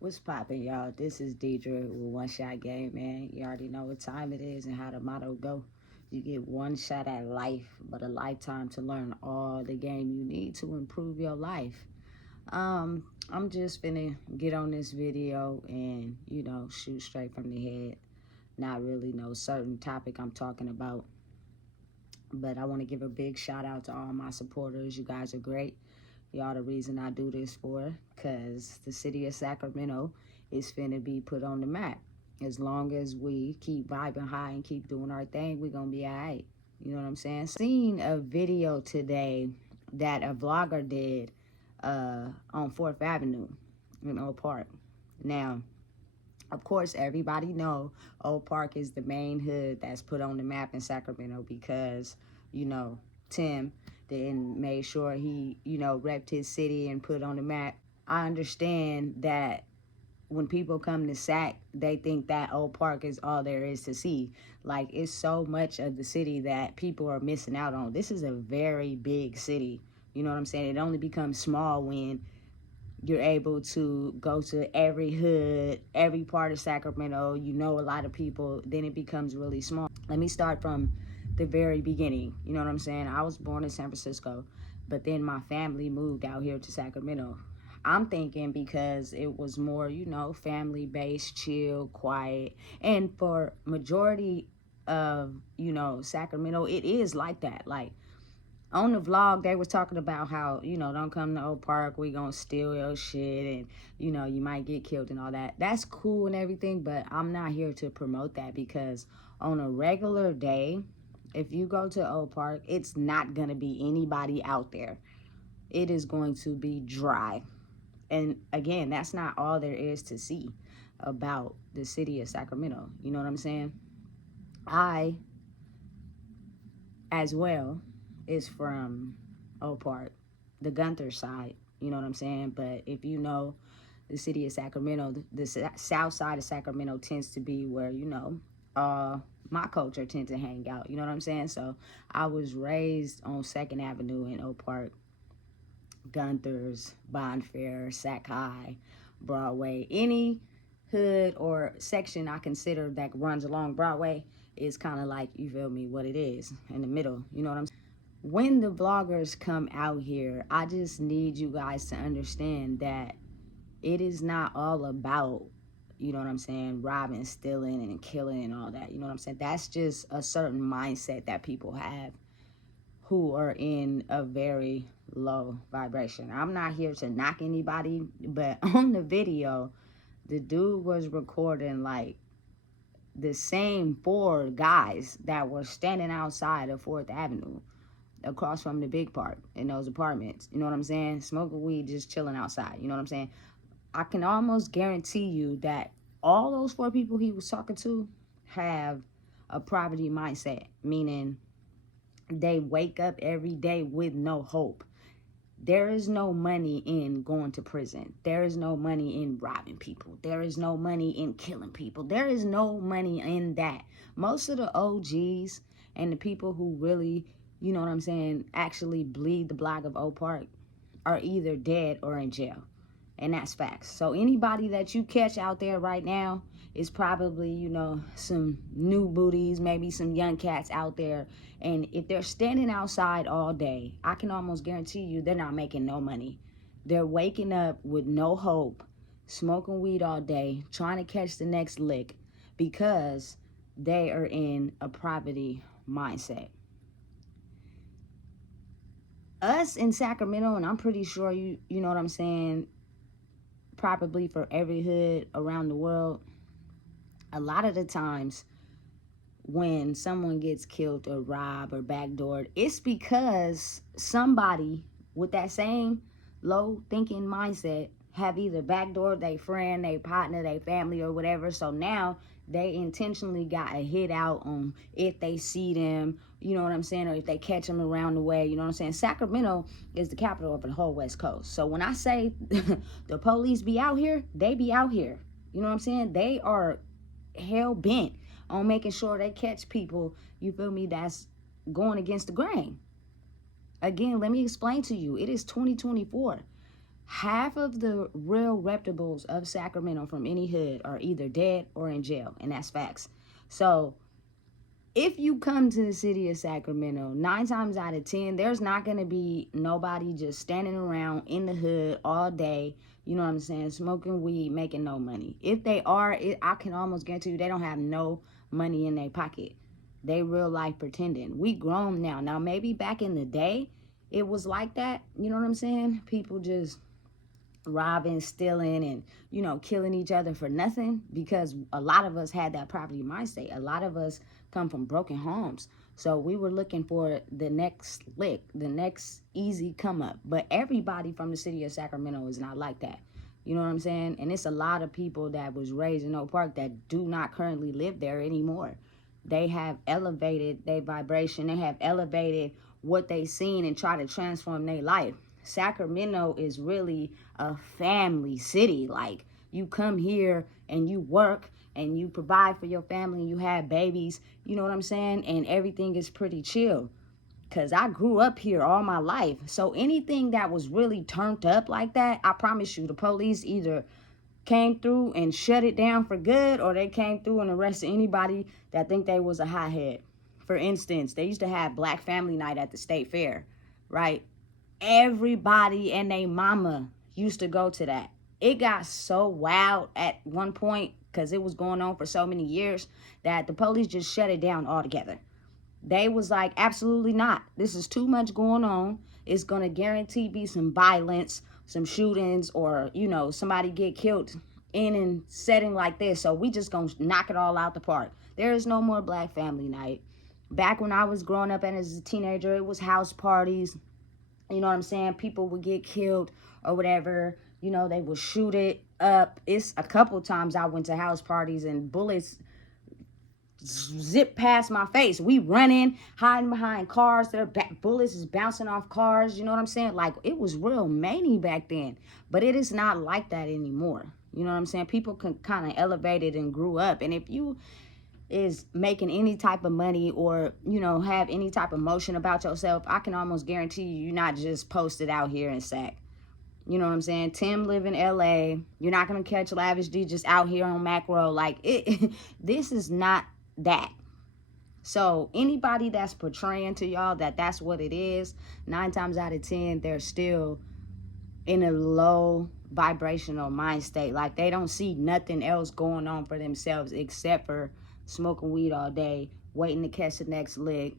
What's poppin', y'all? This is Deidre with One Shot Game, man. You already know what time it is and how the motto go. You get one shot at life, but a lifetime to learn all the game you need to improve your life. I'm just finna get on this video and, shoot straight from the head. Not really no certain topic I'm talking about. But I want to give a big shout out to all my supporters. You guys are great. Y'all the reason I do this for, because the city of Sacramento is finna be put on the map. As long as we keep vibing high and keep doing our thing, we're gonna be all right. You know what I'm saying? Seen a video today that a vlogger did on 4th Avenue in Oak Park. Now, of course, everybody know Oak Park is the main hood that's put on the map in Sacramento because, Tim then made sure he, repped his city and put on the map. I understand that when people come to Sac, they think that Oak Park is all there is to see. Like, it's so much of the city that people are missing out on. This is a very big city. You know what I'm saying? It only becomes small when you're able to go to every hood, every part of Sacramento. You know a lot of people. Then it becomes really small. Let me start from the very beginning. You know what I'm saying? I was born in San Francisco, but then my family moved out here to Sacramento. I'm thinking because it was more, family-based, chill, quiet. And for majority of, Sacramento, it is like that. Like, on the vlog, they was talking about how, don't come to Oak Park, we gonna steal your shit, and, you might get killed and all that. That's cool and everything, but I'm not here to promote that because on a regular day, if you go to Oak Park, it's not gonna be anybody out there. It is going to be dry. And again, that's not all there is to see about the city of Sacramento. You know what I'm saying? I, as well, is from Oak Park, the Gunther side, you know what I'm saying? But if you know the city of Sacramento, the south side of Sacramento tends to be where, my culture tends to hang out, you know what I'm saying? So I was raised on 2nd Avenue in Oak Park, Gunther's, Bonfair, Sac High, Broadway. Any hood or section I consider that runs along Broadway is kind of like, you feel me, what it is in the middle, you know what I'm saying? When the vloggers come out here, I just need you guys to understand that it is not all about, you know what I'm saying, robbing, stealing, and killing and all that. You know what I'm saying? That's just a certain mindset that people have who are in a very low vibration. I'm not here to knock anybody, but on the video, the dude was recording like the same 4 guys that were standing outside of 4th Avenue across from the big park in those apartments. You know what I'm saying? Smoking weed, just chilling outside. You know what I'm saying? I can almost guarantee you that all those 4 people he was talking to have a poverty mindset, meaning they wake up every day with no hope. There is no money in going to prison. There is no money in robbing people. There is no money in killing people. There is no money in that. Most of the OGs and the people who really, you know what I'm saying, actually bleed the block of Oak Park are either dead or in jail. And that's facts. So anybody that you catch out there right now is probably, some new booties, maybe some young cats out there. And if they're standing outside all day, I can almost guarantee you they're not making no money. They're waking up with no hope, smoking weed all day, trying to catch the next lick because they are in a poverty mindset. Us in Sacramento, and I'm pretty sure you know what I'm saying, probably for every hood around the world, a lot of the times when someone gets killed or robbed or backdoored, it's because somebody with that same low thinking mindset have either backdoored their friend, their partner, their family, or whatever. So now they intentionally got a hit out on if they see them, you know what I'm saying, or if they catch them around the way, you know what I'm saying. Sacramento is the capital of the whole West Coast. So when I say the police be out here, they be out here. You know what I'm saying? They are hell bent on making sure they catch people, you feel me, that's going against the grain. Again, let me explain to you. It is 2024. half of the real reputables of Sacramento from any hood are either dead or in jail, and that's facts. So if you come to the city of Sacramento, 9 times out of 10, there's not going to be nobody just standing around in the hood all day, you know what I'm saying, smoking weed, making no money. If they are, I can almost guarantee you they don't have no money in their pocket. They real life pretending. We grown now. Now, maybe back in the day, it was like that, you know what I'm saying? People just robbing, stealing, and killing each other for nothing, because a lot of us had that poverty mindset. A lot of us come from broken homes, so we were looking for the next lick, the next easy come up. But everybody from the city of Sacramento is not like that, you know what I'm saying? And it's a lot of people that was raised in Oak Park that do not currently live there anymore. They have elevated their vibration, they have elevated what they seen and try to transform their life. Sacramento is really a family city. Like, you come here and you work and you provide for your family and you have babies, you know what I'm saying? And everything is pretty chill. Because I grew up here all my life. So anything that was really turned up like that, I promise you, the police either came through and shut it down for good, or they came through and arrested anybody that think they was a hothead. For instance, they used to have Black Family Night at the State Fair, right? Everybody and their mama used to go to that. It got so wild at one point because it was going on for so many years that the police just shut it down altogether. They was like, absolutely not. This is too much going on. It's going to guarantee be some violence, some shootings, or, somebody get killed in a setting like this. So we just going to knock it all out the park. There is no more Black Family Night. Back when I was growing up and as a teenager, it was house parties. You know what I'm saying? People would get killed or whatever. They would shoot it up. It's a couple times I went to house parties and bullets zip past my face. We running, hiding behind cars. Bullets is bouncing off cars. You know what I'm saying? Like, it was real many back then. But it is not like that anymore. You know what I'm saying? People can kind of elevate it and grew up. And if you is making any type of money or, have any type of motion about yourself, I can almost guarantee you're not just posted out here in Sac. You know what I'm saying? Tim live in LA. You're not going to catch Lavish D just out here on Macro. Like, this is not that. So anybody that's portraying to y'all that that's what it is, 9 times out of 10, they're still in a low vibrational mind state. Like, they don't see nothing else going on for themselves except for smoking weed all day, waiting to catch the next lick,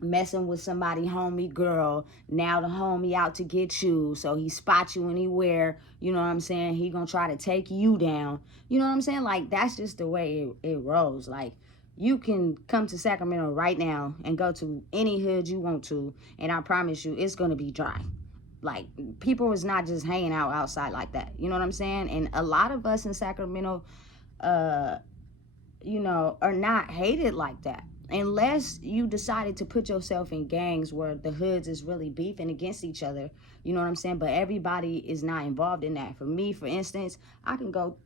messing with somebody homie girl. Now the homie out to get you, so he spots you anywhere, you know what I'm saying? He gonna try to take you down. You know what I'm saying? Like, that's just the way it rolls. Like, you can come to Sacramento right now and go to any hood you want to, and I promise you it's gonna be dry. Like, people is not just hanging out outside like that. You know what I'm saying? And a lot of us in Sacramento, are not hated like that. Unless you decided to put yourself in gangs where the hoods is really beefing against each other. You know what I'm saying? But everybody is not involved in that. For me, for instance, I can go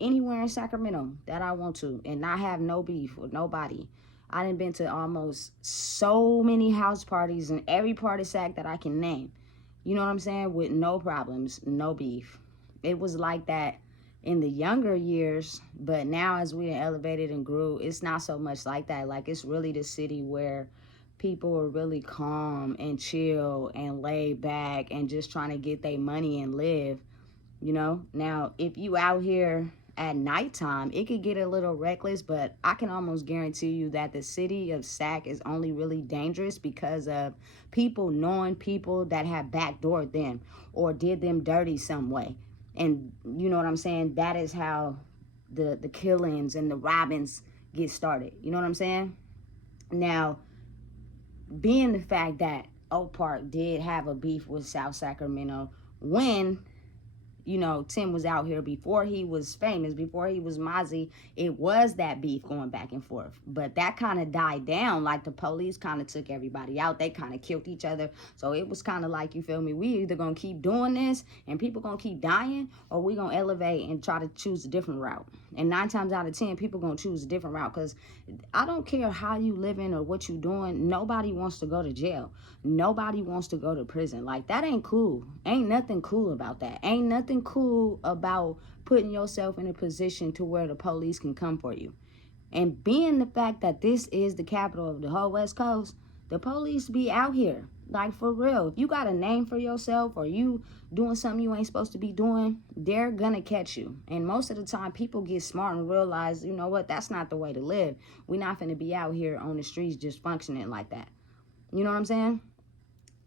anywhere in Sacramento that I want to and not have no beef with nobody. I done been to almost so many house parties in every part of Sac that I can name. You know what I'm saying? With no problems, no beef. It was like that in the younger years, but now as we elevated and grew, it's not so much like that. Like, it's really the city where people are really calm and chill and laid back and just trying to get their money and live, Now, if you out here at nighttime, it could get a little reckless, but I can almost guarantee you that the city of Sac is only really dangerous because of people knowing people that have backdoored them or did them dirty some way. And you know what I'm saying? That is how the killings and the robbings get started. You know what I'm saying? Now, being the fact that Oak Park did have a beef with South Sacramento when you know, Tim was out here, before he was famous, before he was Mozzie, it was that beef going back and forth. But that kind of died down. Like, the police kind of took everybody out. They kind of killed each other. So it was kind of like, you feel me, we either going to keep doing this and people going to keep dying, or we going to elevate and try to choose a different route. And 9 times out of 10, people going to choose a different route, because I don't care how you living or what you doing. Nobody wants to go to jail. Nobody wants to go to prison. Like, that ain't cool. Ain't nothing cool about that. Ain't nothing cool about putting yourself in a position to where the police can come for you. And being the fact that this is the capital of the whole West Coast, the police be out here. Like, for real. If you got a name for yourself, or you doing something you ain't supposed to be doing, they're gonna catch you. And most of the time, people get smart and realize, you know what, that's not the way to live. We're not gonna be out here on the streets just functioning like that. You know what I'm saying?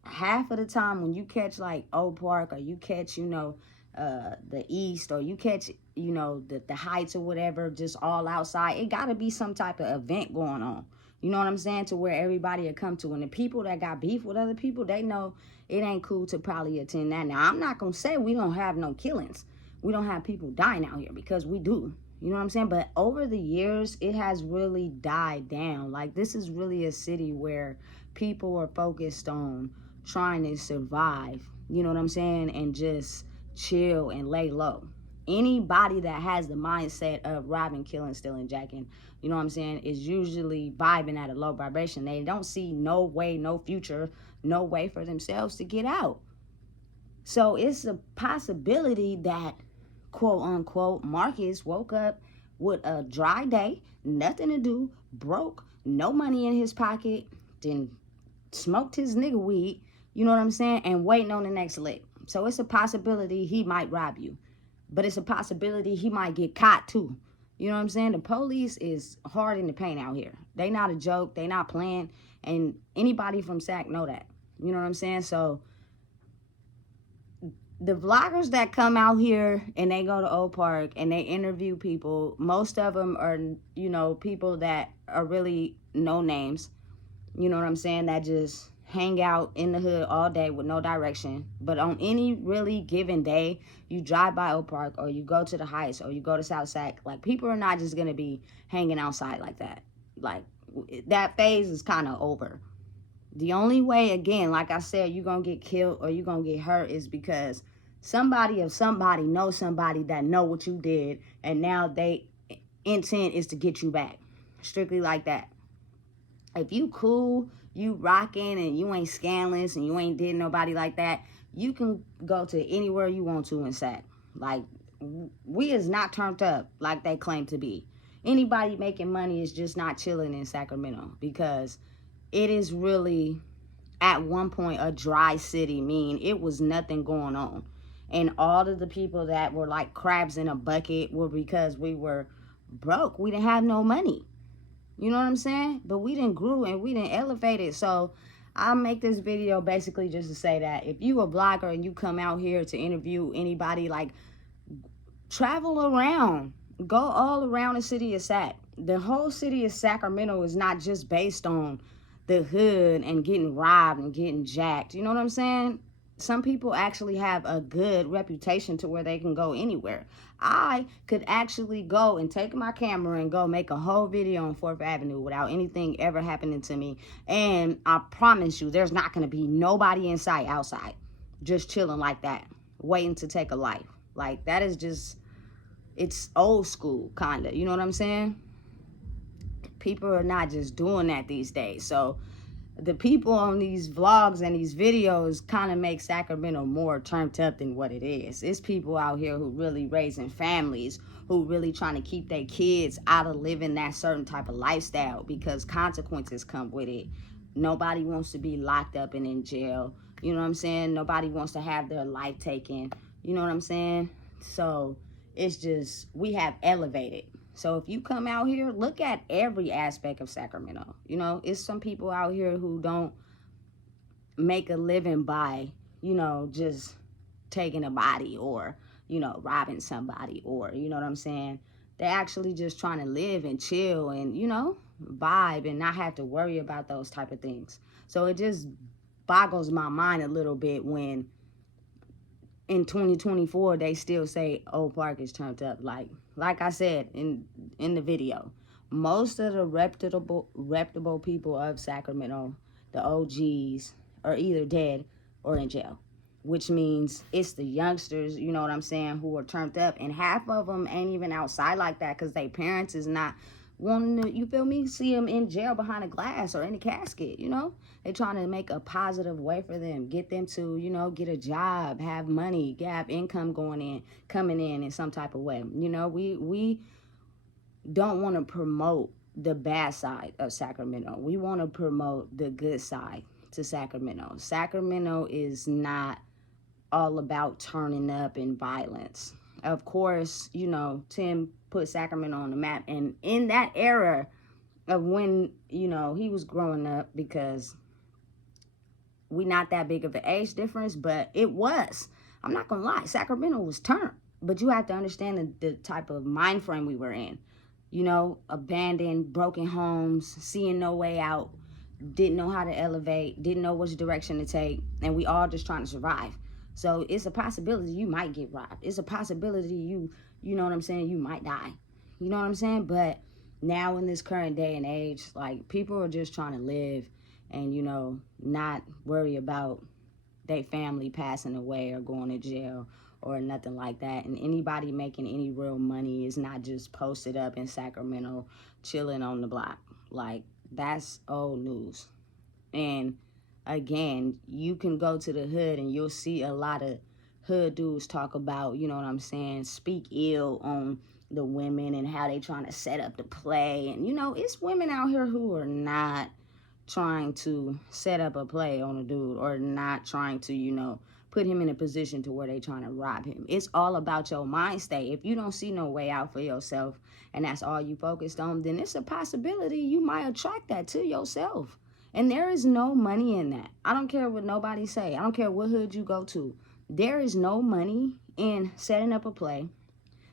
Half of the time when you catch like Oak Park, or you catch, you know, the East, or you catch, you know, the Heights or whatever, just all outside, it gotta be some type of event going on. You know what I'm saying? To where everybody will come to. And the people that got beef with other people, they know it ain't cool to probably attend that. Now, I'm not going to say we don't have no killings. We don't have people dying out here, because we do. You know what I'm saying? But over the years, it has really died down. Like, this is really a city where people are focused on trying to survive. You know what I'm saying? And just chill and lay low. Anybody that has the mindset of robbing, killing, stealing, jacking, you know what I'm saying, is usually vibing at a low vibration. They don't see no way, no future, no way for themselves to get out. So it's a possibility that, quote unquote, Marcus woke up with a dry day, nothing to do, broke, no money in his pocket, then smoked his nigga weed, you know what I'm saying, and waiting on the next lick. So it's a possibility he might rob you. But it's a possibility he might get caught too. You know what I'm saying? The police is hard in the paint out here. They not a joke. They not playing. And anybody from Sac know that. You know what I'm saying? So the vloggers that come out here and they go to Oak Park and they interview people, most of them are, you know, people that are really no names. You know what I'm saying? That just hang out in the hood all day with no direction. But on any really given day, you drive by Oak Park, or you go to the Heights, or you go to South Sac, like, people are not just going to be hanging outside like that. Like, that phase is kind of over. The only way, again, like I said, you're going to get killed or you're going to get hurt is because somebody or somebody knows somebody that know what you did, and now they intent is to get you back. Strictly like that. If you cool, you rocking, and you ain't scandalous, and you ain't did nobody like that, you can go to anywhere you want to in Sac. Like, we is not turned up like they claim to be. Anybody making money is just not chilling in Sacramento, because it is really, at one point, a dry city. Mean it was nothing going on. And all of the people that were like crabs in a bucket were because we were broke. We didn't have no money. You know what I'm saying? But we didn't grew and we didn't elevate it. So I'll make this video basically just to say that if you a vlogger and you come out here to interview anybody, like, travel around. Go all around the city of Sac. The whole city of Sacramento is not just based on the hood and getting robbed and getting jacked. You know what I'm saying? Some people actually have a good reputation to where they can go anywhere. I could actually go and take my camera and go make a whole video on 4th Avenue without anything ever happening to me. And I promise you, there's not going to be nobody in sight outside, just chilling like that, waiting to take a life. Like, that is just, it's old school, kind of. You know what I'm saying? People are not just doing that these days. So the people on these vlogs and these videos kind of make Sacramento more turned up than what it is. It's people out here who really raising families, who really trying to keep their kids out of living that certain type of lifestyle, because consequences come with it. Nobody wants to be locked up and in jail. You know what I'm saying? Nobody wants to have their life taken. You know what I'm saying? So it's just, we have elevated. So if you come out here, look at every aspect of Sacramento. You know, it's some people out here who don't make a living by, you know, just taking a body or, you know, robbing somebody, or, you know what I'm saying? They're actually just trying to live and chill and, you know, vibe and not have to worry about those type of things. So it just boggles my mind a little bit when in 2024 they still say Oak Park is turned up. Like I said in the video, most of the reputable people of Sacramento, the OGs, are either dead or in jail, which means it's the youngsters, you know what I'm saying, who are turned up, and half of them ain't even outside like that because their parents is not wanting to, you feel me, see them in jail behind a glass or in a casket, you know. They're trying to make a positive way for them, get them to, you know, get a job, have money, have income coming in some type of way. You know, we don't want to promote the bad side of Sacramento. We want to promote the good side to Sacramento. Sacramento is not all about turning up and violence. Of course, you know, Tim put Sacramento on the map, and in that era of when, you know, he was growing up, because we not that big of an age difference, but it was. I'm not gonna lie, Sacramento was turned. But you have to understand the type of mind frame we were in. You know, abandoned, broken homes, seeing no way out, didn't know how to elevate, didn't know which direction to take, and we all just trying to survive. So it's a possibility you might get robbed. It's a possibility you know what I'm saying, you might die. You know what I'm saying? But now in this current day and age, like, people are just trying to live and, you know, not worry about their family passing away or going to jail or nothing like that. And anybody making any real money is not just posted up in Sacramento chilling on the block. Like, that's old news. And again, you can go to the hood and you'll see a lot of hood dudes talk about, you know what I'm saying, speak ill on the women and how they trying to set up the play. And, you know, it's women out here who are not trying to set up a play on a dude, or not trying to, you know, put him in a position to where they trying to rob him. It's all about your mind state. If you don't see no way out for yourself and that's all you focused on, then it's a possibility you might attract that to yourself. And there is no money in that. I don't care what nobody say. I don't care what hood you go to. There is no money in setting up a play.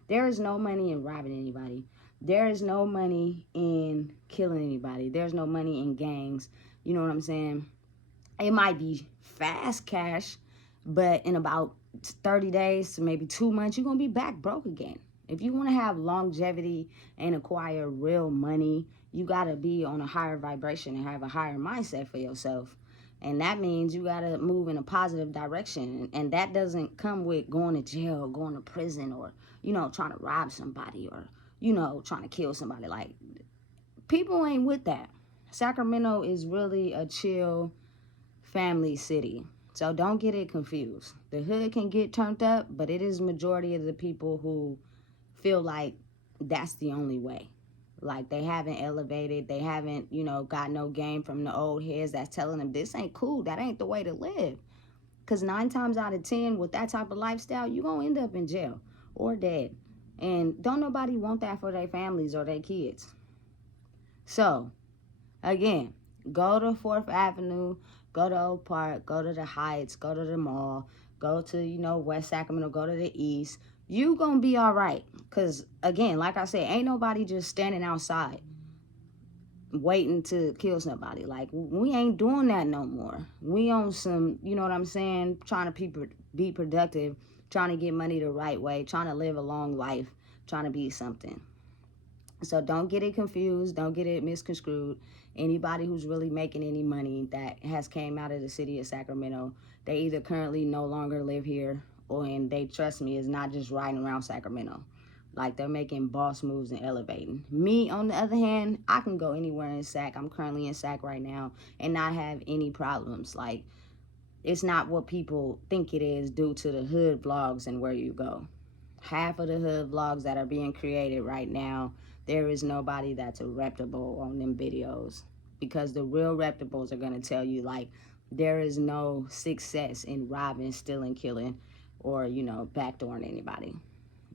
There is no money in robbing anybody. There is no money in killing anybody. There's no money in gangs. You know what I'm saying? It might be fast cash, but in about 30 days to maybe 2 months, you're going to be back broke again. If you want to have longevity and acquire real money, you got to be on a higher vibration and have a higher mindset for yourself. And that means you got to move in a positive direction. And that doesn't come with going to jail, going to prison, or, you know, trying to rob somebody, or, you know, trying to kill somebody. Like, people ain't with that. Sacramento is really a chill family city. So don't get it confused. The hood can get turned up, but it is majority of the people who feel like that's the only way. Like, they haven't elevated, they haven't, you know, got no game from the old heads that's telling them this ain't cool, that ain't the way to live. Because 9 times out of 10, with that type of lifestyle, you're going to end up in jail or dead. And don't nobody want that for their families or their kids. So, again, go to 4th Avenue, go to Oak Park, go to the Heights, go to the mall, go to, you know, West Sacramento, go to the East. You gonna be all right. Because, again, like I said, ain't nobody just standing outside waiting to kill somebody. Like, we ain't doing that no more. We on some, you know what I'm saying, trying to be productive, trying to get money the right way, trying to live a long life, trying to be something. So don't get it confused. Don't get it misconstrued. Anybody who's really making any money that has came out of the city of Sacramento, they either currently no longer live here, or, and they, trust me, is not just riding around Sacramento. Like, they're making boss moves and elevating. Me, on the other hand, I can go anywhere in Sac. I'm currently in Sac right now and not have any problems. Like, it's not what people think it is due to the hood vlogs and where you go. Half of the hood vlogs that are being created right now, there is nobody that's a reputable on them videos. Because the real reputables are going to tell you, like, there is no success in robbing, stealing, killing, or, you know, backdooring anybody.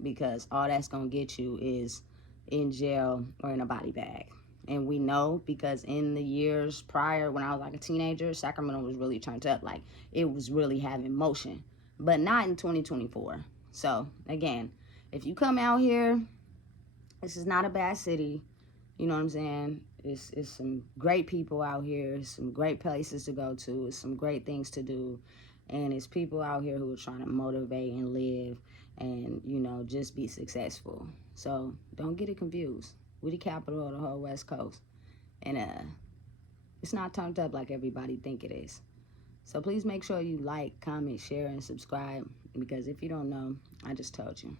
Because all that's going to get you is in jail or in a body bag. And we know, because in the years prior, when I was like a teenager, Sacramento was really turned up. Like, it was really having motion. But not in 2024. So, again, if you come out here, this is not a bad city. You know what I'm saying? It's some great people out here. Some great places to go to. It's some great things to do. And it's people out here who are trying to motivate and live and, you know, just be successful. So don't get it confused. We the capital of the whole West Coast. And it's not turned up like everybody think it is. So please make sure you like, comment, share, and subscribe. Because if you don't know, I just told you.